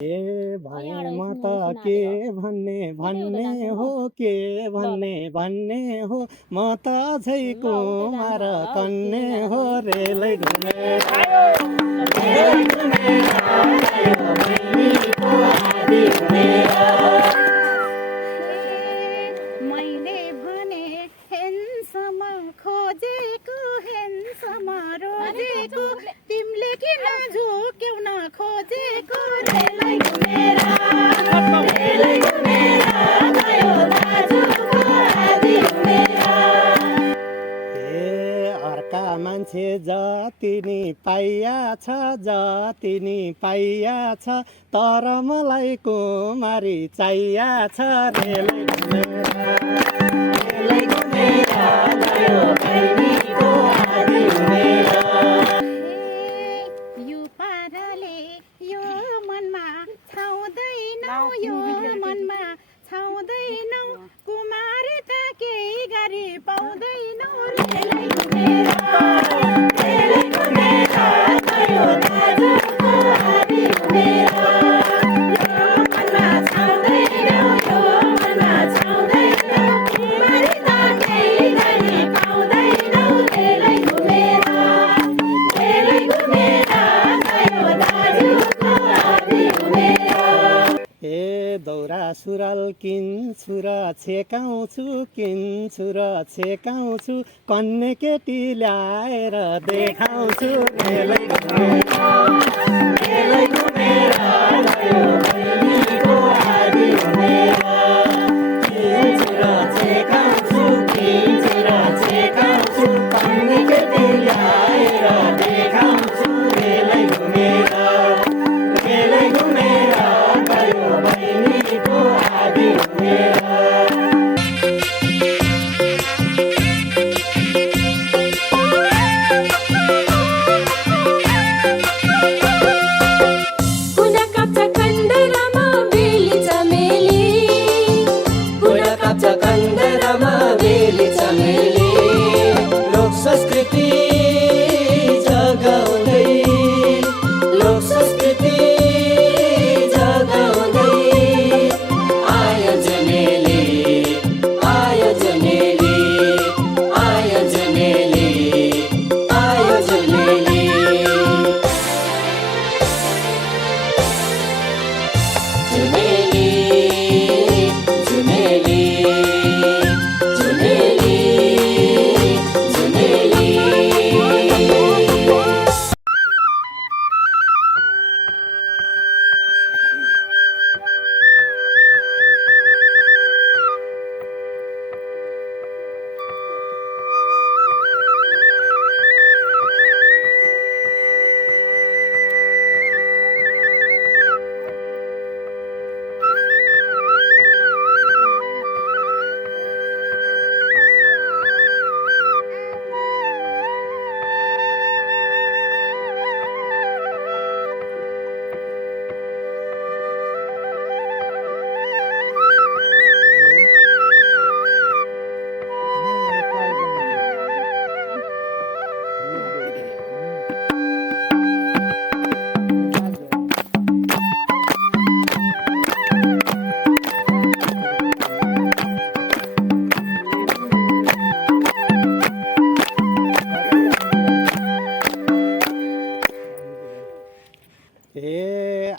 भने म त के भन्ने भन्ने हो के भन्ने भन्ने हो म त झै कुमार कन्ने हो रेलै घुमेर मैले भने हेन्सम खोजेको हेन्सम रोजेको तिमीले किन झुक्यौ न खोजेको रेलै घुमेर गयो दाजुको आदि घुमेर। अर्का मान्छे जति नि पाइया छ जति नि पाइया छ तर मलाई कुमारी चाहिया छ रेलै घुमेर गयो बहिनीको आदि घुमेर। यो पाराले यो मनमा छाउँदैनौ यो मनमा छाउँदैनौ कुमारी त केही गरी पाउँदैनौ रेलै घुमेर गयो दाजुको आदि घुमेर। यो मनमा छाउँदैनौ यो मनमा छाउँदैनौ कुमारी त केही गरी पाउँदैनौ रेलै घुमेर गयो दाजुको आदि घुमेर। दौरा सुरुवाल किन्छु र छेकाउँछु किन्छु र छेकाउँछु कन्ने केटी ल्याएर देखाउँछु रेलै घुमेर गयो बहिनीको आदि घुमेर। किन्छु र छेकाउँछु किन्छु र छेकाउँछु कन्ने केटी ल्याएर देखाउँछु रेलै घुमेर गयो बहिनीको आदि घुमेर।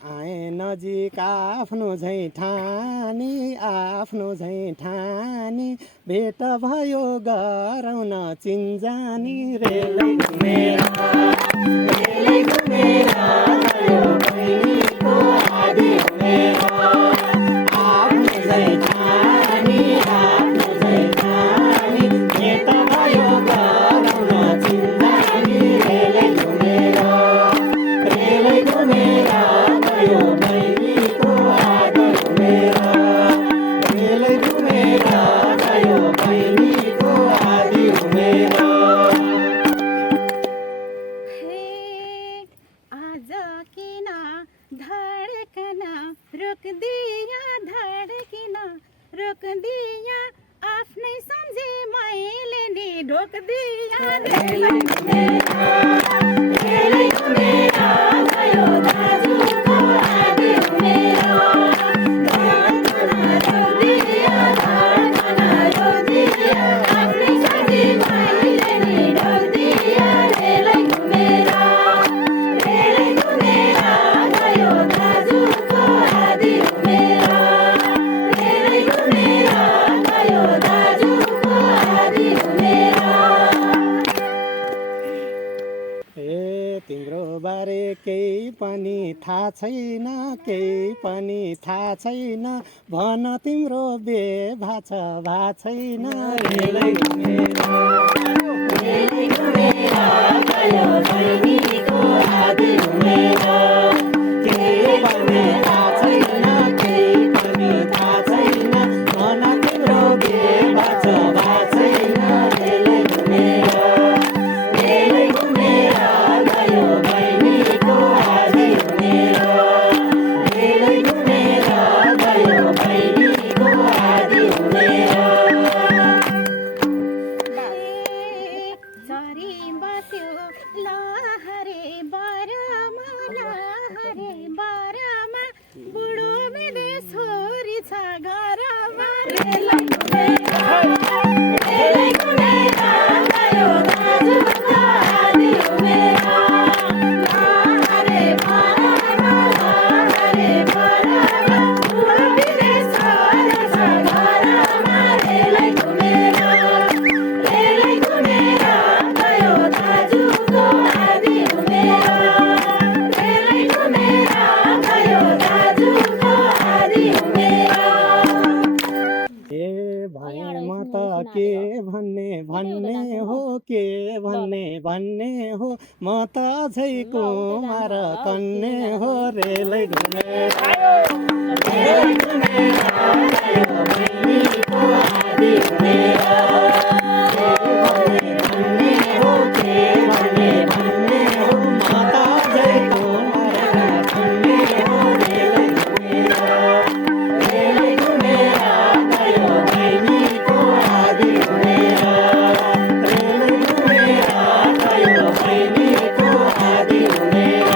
आए नजिक आफ्नो झैँ ठानी आफ्नो झैँ ठानी भेट भयो गरौँ न चिन्जानी रेलै घुमेर गयो बहिनीको आदि घुमेर। आफ्नो झैँ ठानी आफ्नो झैँ ठानी भेट भयो गरौँ न चिन्जानी रेलै घुमेर गयो बहिनीको आदि घुमेर रेलै घुमेर गयो बहिनीको आदि घुमेर। आज किन धड्कन रोक्दिया धड्किन रोक्दिया आफ्नै सम्झे मैले नि ढोक्दिया रेलै घुमेर गयो दाजुको आदि घुमेर। थाहा छैन केही पनि थाहा छैन भन तिम्रो बेभा छ भा छैन रेलै घुमेर गयो बहिनीको आधी घुमेर केही पनि थाहा छैन केही पनि थाहा छैन भन तिम्रो बेभा छ भा छैन रेलै घुमेर गयो बहिनीको आधी घुमेर रेलै घुमेर गयो बहिनीको आधी घुमेर झरी बस्यो लहरे बरमा बुढो बिदे छोरी छ घरमा रेलै घुमेर गयो दाजुको आधी घुमेर लहरे बरमा बुढो बिदे छोरी छ घरमा रेलै घुमेर गयो दाजुको आधी घुमेर रेलै घुमेर गयो दाजुको आधी घुमेर के भने म त के भन्ने हो के भन्ने हो म त अझै कुमार कन्ने हो रेलै घुमेर गयो बहिनीको आधी घुमेर भन्ने हो के भन्ने हो म त अझै कुमार कन्ने हो रेलै घुमेर गयो बहिनीको आधी घुमेर रेलै घुमेर गयो बहिनीको आधी घुमेर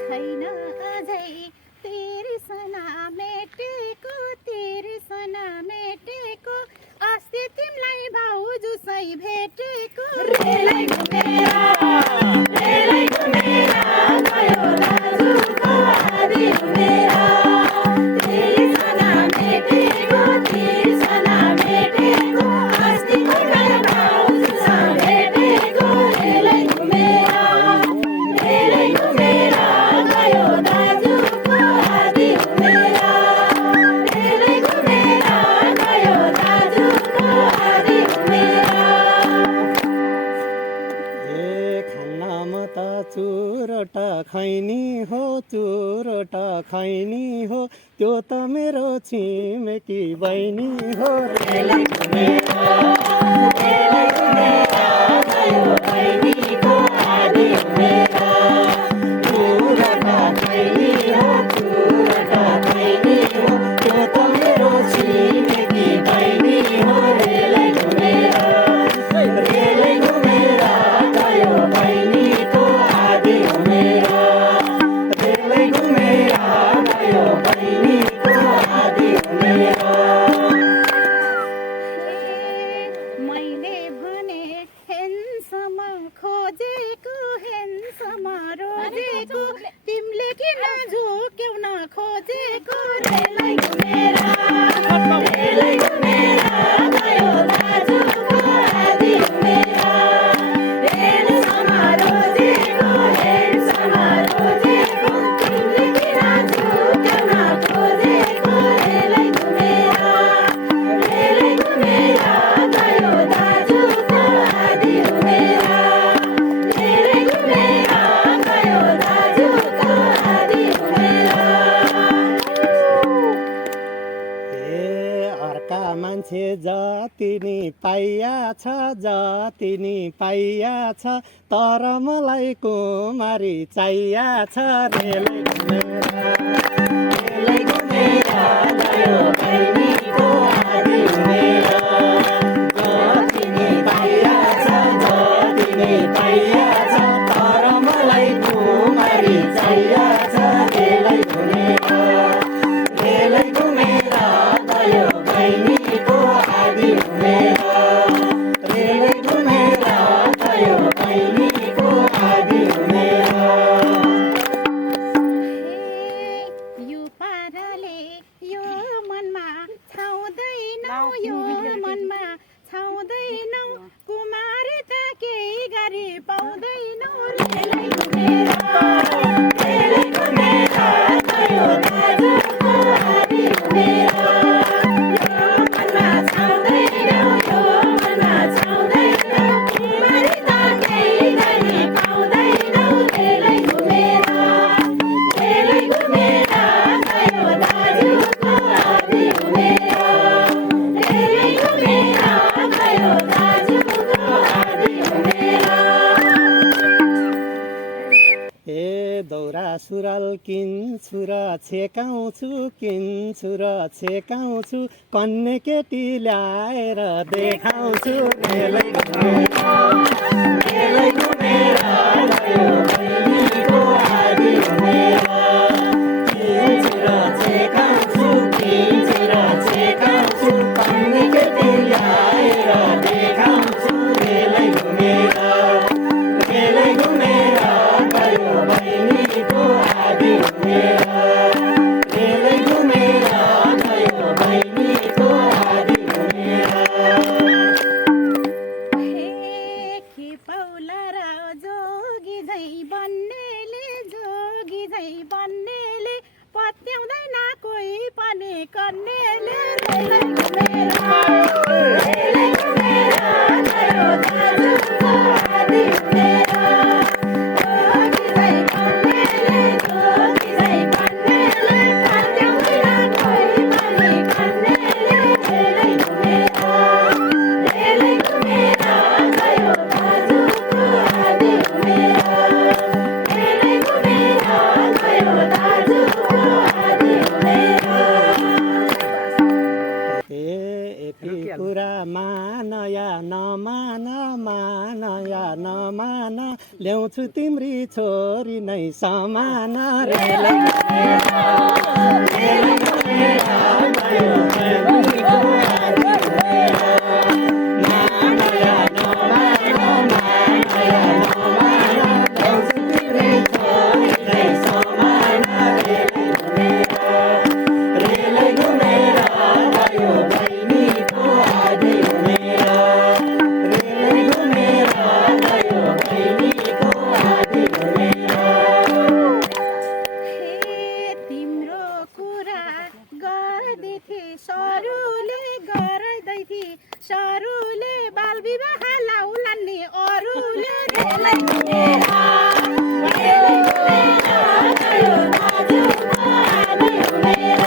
छैन अझै तिर्सना मेटेको अस्ति तिमीलाई भाउजूसै भेटेको रेलै घुमेर गयो दाजुको आधी घुमेर तिर्सना मेटेको अस्ति तिमीलाई भाउजूसै भेटेको रेलै घुमेर गयो दाजुको आधी घुमेर रेलै घुमेर गयो दाजुको आधी घुमेर खानामा त चुरोट खैनी हो त्यो त मेरो छिमेकी बहिनी हो रेलै घुमेर गयो बहिनीको आधी घुमेर चुरोट खैनी हो त्यो त मेरो छिमेकी बहिनी हो रेलै घुमेर गयो बहिनीको आधी घुमेर रेलै घुमेर गयो बहिनीको आधी घुमेर मैले भने हेन्सम खोजेको रोजेको तिमीले किन झुक्यौ न खोजेको रेलै घुमेर गयो दाजुको आधी घुमेर हेन्सम रोजेको तिमीले किन झुक्यौ न खोजेको रेलै घुमेर गयो दाजुको आधी घुमेर रेलै घुमेर गयो दाजुको आधी घुमेर अर्का मान्छे जति नि पाइया छ तर मलाई कुमारी चाहिया छ रेलै घुमेर गयो बहिनीको आधी घुमेर जति नि पाइया छ तर मलाई कुमारी चाहिया छ रेलै घुमेर गयो बहिनीको आधी घुमेर रेलै घुमेर गयो बहिनीको आधी घुमेर यो पाराले यो मनमा छाउँदैनौ कुमारी त केही गरी पाउँदैनौ रेलै घुमेर किन्छु र छेकाउँछु किन्छु र छेकाउँछु कन्ने केटी ल्याएर देखाउँछु रेलै घुमेर गयो बहिनीको आधी घुमेर किन्छु र छेकाउँछु किन्छु र छेकाउँछु कन्ने केटी ल्याएर देखाउँछु रेलै घुमेर गयो बहिनीको आधी घुमेर रेलै घुमेर गयो बहिनीको आधी घुमेर के पौला र जोगी झै बन्नेले पत्याउँदैन कोही पनि कन्नेले रेलै घुमेर गयो दाजुको आधी घुमेर नमान ल्याउँछु तिम्री छोरी नै समान रेलै घुमेर गयो बहिनीको आधी घुमेर ल्याउँछु तिम्री छोरी नै समान रेलै घुमेर गयो बहिनीको आधी घुमेर सरुले बाल विवाह लाउलान् नि अरूले रेलै घुमेर गयो दाजुको आधी घुमेर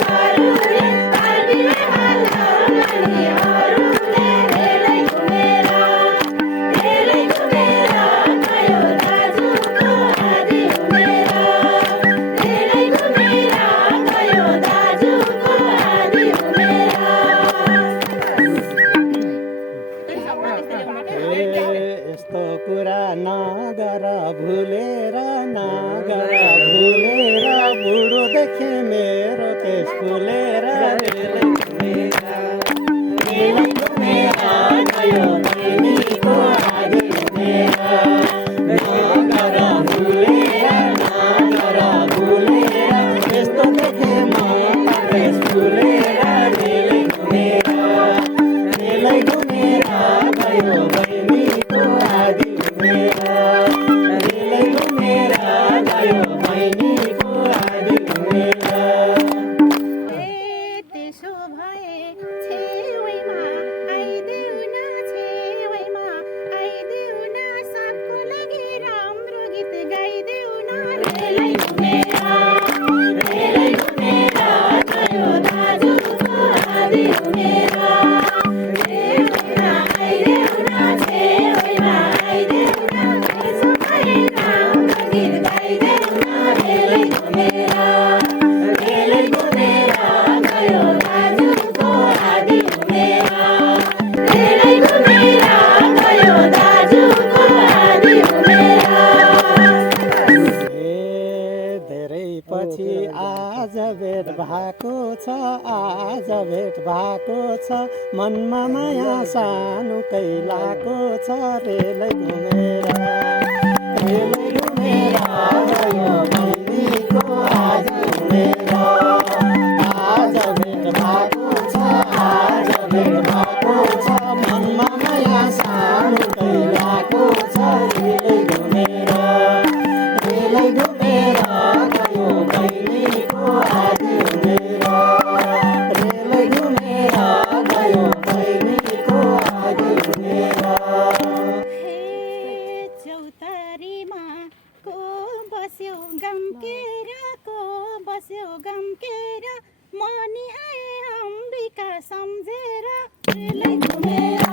सरुले बाल विवाह लाउलान् नि अरूले रेलै घुमेर गयो दाजुको आधी घुमेर रेलै घुमेर गयो दाजुको आधी घुमेर यस्तो कुरा नगर भुलेर बुढो देखे मेरो केस फुलेर रेलै घुमेर गयो बहिनीको आधी घुमेर नगर भुलेर यस्तो देखे म केस फुलेर रेलै घुमेर गयो बहिनीको आधी घुमेर रेलै घुमेर गयो बहिनीको आधी घुमेर त्यसो भए छेउमा आइदेऊ न सबको लागि राम्रो गीत गाइदेऊ न रेलै घुमेर गयो दाजुको आधी घुमेर पछि आज भेट भएको छ मनमा माया सानो कैलाको छ रेलै घुमेर गयो बहिनीको आधी घुमेर आज भेट भएको छ मनमा माया सानो कैलाको छ रेलै घुमेर गयो बहिनीको आधी घुमेर रेलै घुमेर गयो बहिनीको आधी घुमेर चौतारीमा को बस्यो गम्केर मनी आए अम्बिका सम्झेर रेलै घुमेर